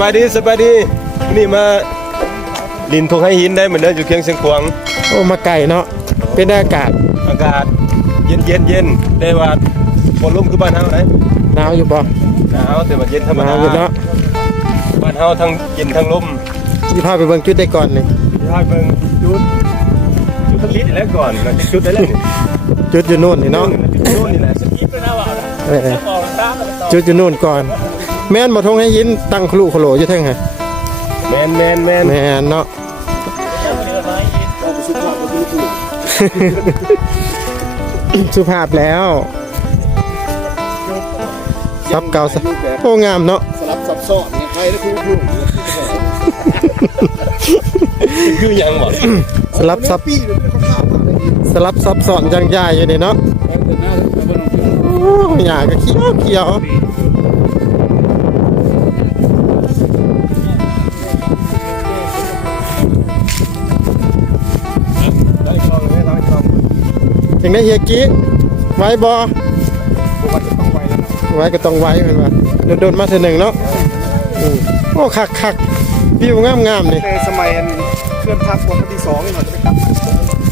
บายดีสบายดีนี่มาลินทงให้หินได้เหมือนเดิมอยู่เคียงเชียงขวางโอ้มาไก่เนาะเป็นอากาศอากาศเย็นเย็นเย็นได้ว่าฝนลมคือบ้านเฮาไหนหนาวอยู่บ่หนาวแต่ว่าเย็นธรรหมนาวดาอยู่เนาะบ้านเฮาทั้งเย็นทั้งลมสิพาไปเบิ่งจุดได้ก่อนนี่ถ้าเบิ่งจุดจุดทั้งลิดแล้วก่อนแล้วจุดได้แล้วนี่จุดอยู่นู่นนี่เนาะจุดโน่นนี่แหละเออจุดอยู่นู่นก่อน แม่นบ่ทงให้ยินตั้งคลุขโหลอยู่แท่งไงแมนแมนแมนแม่นเนาะ สุภาพแล้วซับเก่าซะโอ้งามเนาะสลับซับซ้อนเนี่ยใครได้คู่คู่คือหยังบ่สลับซับปีเลยเป็นข้าวเลยสลับซับซ้อนอย่างใหญ่อยู่นี่เนาะแต่หน้าแล้วมันโอ้หญ้าก็เขียวเขียว จังได้เฮียกี้ไว้บ่บ่ว่าจะต้องไวแล้วเนาะไว้ก็ต้องไว้เพิ่นว่าโดนๆมาเทื่อหนึงเนาะอืมโอ้คักคักวิวงามๆนี่ในสมัยอันเคลื่อนทัพวันที่สองนี่เราจะไปกลับมา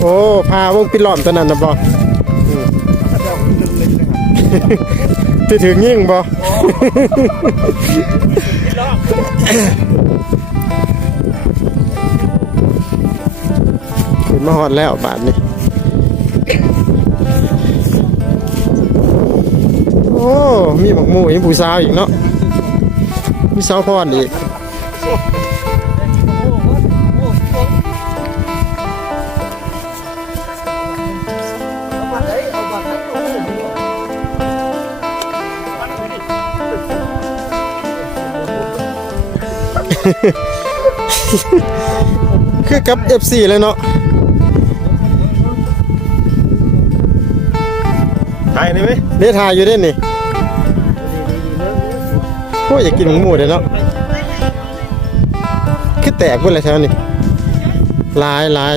โอ้พาวงปิดล้อมตัวนั้นน่ะบ่ถ้าเจ้าเรื่องเล็กนะครับสิถึงยิ่งบ่ขึ้นมาฮอดแล้วบาทนี้ มีหมกหมูมีผู้สาวอีกเนาะมีสาวพรอีกคือกับ FC เลยเนาะถ่ายได้ไหมเด้ทายอยู่เด้นี่ โอ้ยอยากกินหมูหมูเด้เนาะคือแตกเพิ่อนเลยแถวนี้ลายลาย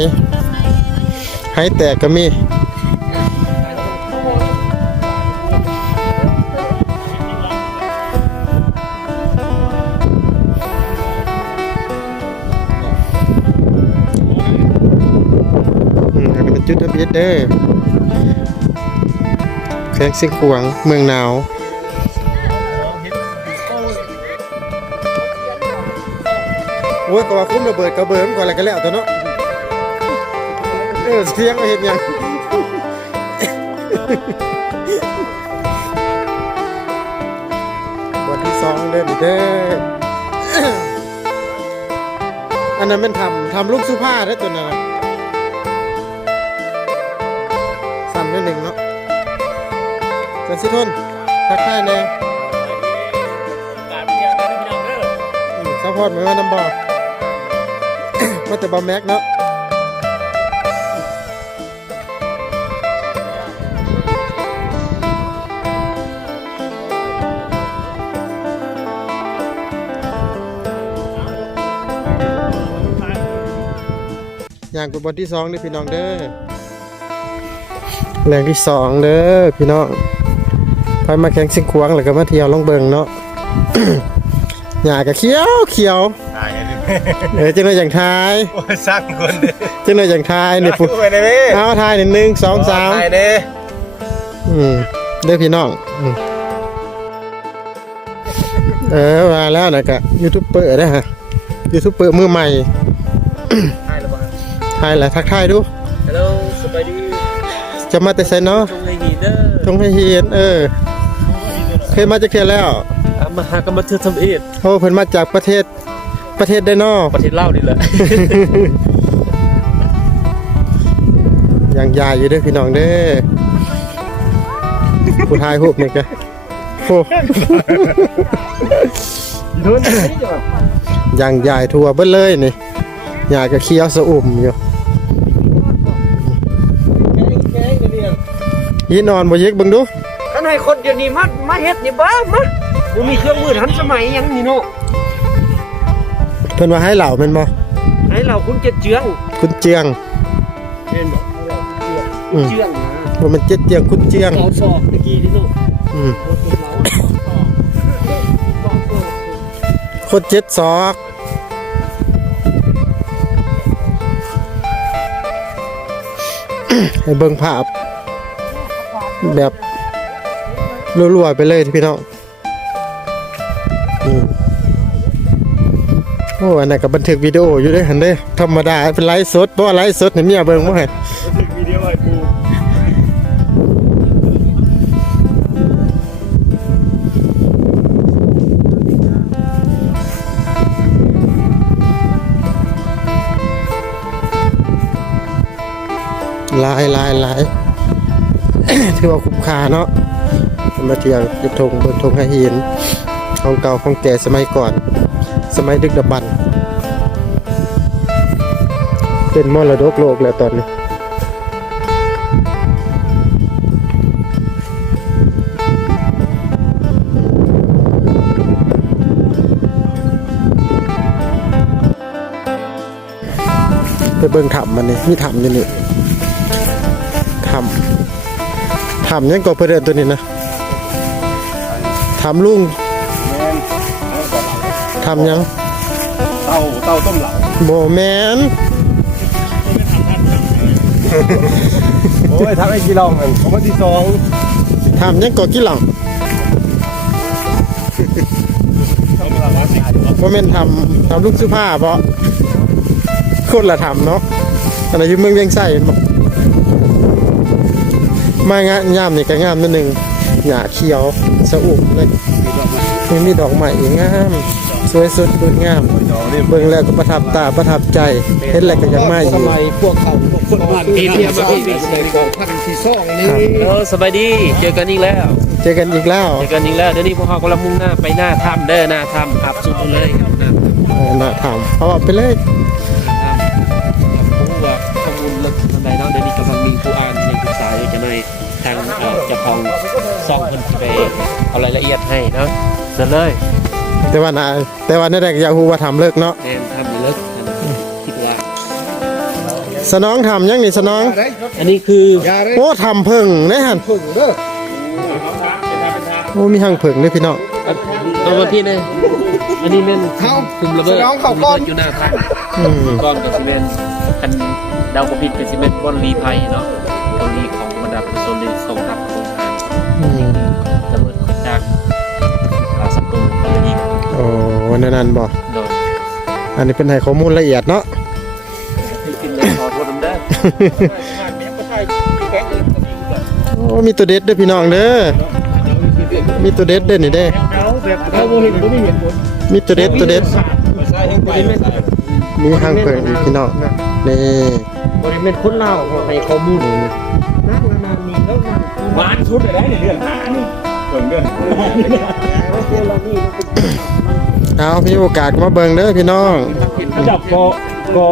ให้แตกก็มีอืมอันนี้เป็นจุดทะเบียนเด้อแข้งสิงขวงเมืองหนาว อ้ยก็ว่าคุ้มระเบิดกระเบิดมันก่อนอะไรกันแล้วตัวเนาะเออเสียงมาเห็นยังวันที่สองเด้อนี่เด้ออันนั้นเป็นทำทำลูกสุภาพได้อตัวนั้นน่ะสั่นนิดหนึ่งเนาะจันสิทนทักทายแน่ซัพพอร์ตเหมือนว่าน้ำบอ มาแต่บอแม็กเนาะอย่างกับบอลที่สองเด้อพี่น้องเด้อแรงที่สองเด้อพี่น้องไปมาแข่งสิงควงแล้วก็มาเที่ยวลองเบิงเนาะหญ้าก็เขียวเขียว เออจังเลยอย่างทายโอ้ยสร้างคนเด้จังเลยอย่างทายนี่ปุ๊ถ่ายไปได้ไหมเอาทายหนึ่งหนึ่งสองสามถ่ายเด้อืมเด้อพี่น้องอืมเออมาแล้วนะกะยูทูบเบอร์นะฮะยูทูบเบอร์มือใหม่ถ่ายแล้วบ่ทายแหละทักทายดูฮัลโหลสบายดีจะมาแต่ไซเนาะตรงไอ้นี่เด้อทงให้เฮียนเออเคยมาจากเทียแล้วอะมาหากันมาเทือทำเอ็ดโอ้เพิ่นมาจากประเทศ ประเทศได้เนอประเทศลาวนี่แหละ ยังยายอยู่เด้อพี่น้องเด้อผู้ทายหูปนี่กะโอ้ยังยายทัวเบิ้เลยนี่ยายก็เคี้ยวสะอุ่มอยู่ยีนอนบ่เย็กเบิ่งดู ท่านให้คนเดี๋ยวนี้มามาเฮ็ดนี่บ้ามาบ่มีเครื่องมือทันสมัยหยังนี่เนาะเพิ่นว่าให้เหล่าแม่นบ่ให้เราคุณเจ็ดเจืองคุณเจียงเห็นบ่อืมเจืองนะว่ามันเจ็ดเจียงคุณเจียงเราสอบตะกี้นี่เนาะอืมรถเราคนเจ็ดศอกให้เบิ่งภาพ แบบรัวๆไปเลยที่พี่น้องอืม โอ้อันนั้นก็บันทึกวิดีโออยู่ด้วยหันเด้ธรรมดาเป็นไลฟ์สดเพราะไลฟ์สดเห็นเมียเบิ่งบ่ให้ถึงวิดีโอให้ปูลายลายลายถือว่าคุ้มค่าเนาะมาเที่ยวยึดธงเบิ่งธงให้เห็นของเก่าของแก่สมัยก่อน สมัยดึกดำบรรพ์เป็นมรดกโลกแล้วตอนนี้ไปเบิ่งถ้ำมันนี่มีถ้ำอยู่นี่ถ้ำถ้ำยังก็เพื่อนตัวนี้นะถ้ำลุง ถ้ำยัง เต้าเต้าต้มเหลาโบแมนโอ้ยทักไอ้กี่ลองกันของวันที่สองถ้ำยังก็กี่หลังโมเมนทำทำลูกสุภาพเพราะคนละทำเนาะอันไหนอยู่เมืองเวียงไส้เห็นบ่มางานยามนี่ก็งามนิดนึงหญ้าเขียวสะอุ่มเลยยังมีดอกใหม่อีกงาม สวยสดงดงามดอกนี่เบิ่งแล้วก็ประทับตาประทับใจเห็นแล้วก็อยังมาอสยู่มัยพวกเขาพวกคนบ้านพี่เทียมมาพี่พี่ในกองพันที่ซ่องนี่เออสบายดีเจอกันอีกแล้ว เจอกันอีกแล้วเจอกันอีกแล้วเดี๋ยวนี้พวกเขากำลังมุ่งหน้าไปหน้าถ้ำเด้อหน้าถ้ำอับสุดเลยหน้าถ้ำเออน่าถามเอาออกไปเลยผมว่าข้อมูลเรื่องทันใดเนาะเดี๋ยวนี้กำลังมีผู้อ่านในศึกษาอยู่จะในทางเอ่อเจะพองซ่องเพิ่นสิไปเอารายละเอียดให้เนาะนั่นเลย แต่ว่าน่ะแต่ว่าในแรกอยากฮู้ว่าทำเลิกเนาะแนนทำอยู่เลิกคิดว่าสนองทำยังนี่สนอง อันนี้คือยาเลยโอ้ทำเพิ่งได้หันพึ่งเด้อโอ้มีหังเพิ่งด้วยพี่น้องตัวมาพี่เนี่ยอันนี้เป็นเขาคุมระเบิดน้องเขาก้อนอยู่หน้าถ้ำอืมก้อนกับซีเมนต์คันดาวกระพริบกับซีเมนต์บอลลีไพ่เนาะบอลลีของบรรดาประชาชนในกองทัพของทหารอืม ระเบิดจากอาศัตรูเพื่อยิง โอ้วันนั้นบ่โดยอันนี้เป็นให้ข้อมูลละเอียดเนาะที่กินเลยขอโทษน้ำได้โอ้มีตัวเด็ดด้วยพี่น้องเด้อมีตัวเด็ดเด้อนี่เด้เขาบ่เห็นบ่มีเห็นผลมีตัวเด็ดตัวเด็ดใช่แห้งไปมีหังเพิ่งอีกพี่น้องนี่บริเวณคนเล่าวให้ข้อมูลนั่งนานๆนี่แล้วนั่งหวานสุดเลยนะนี่เดือนหานี่เปิดเดือนแล้วเดี๋ยวเรานี่มัน เอาพี่โอกาสก็มาเบิ่งเด้อพี่น้อง จับก็ก็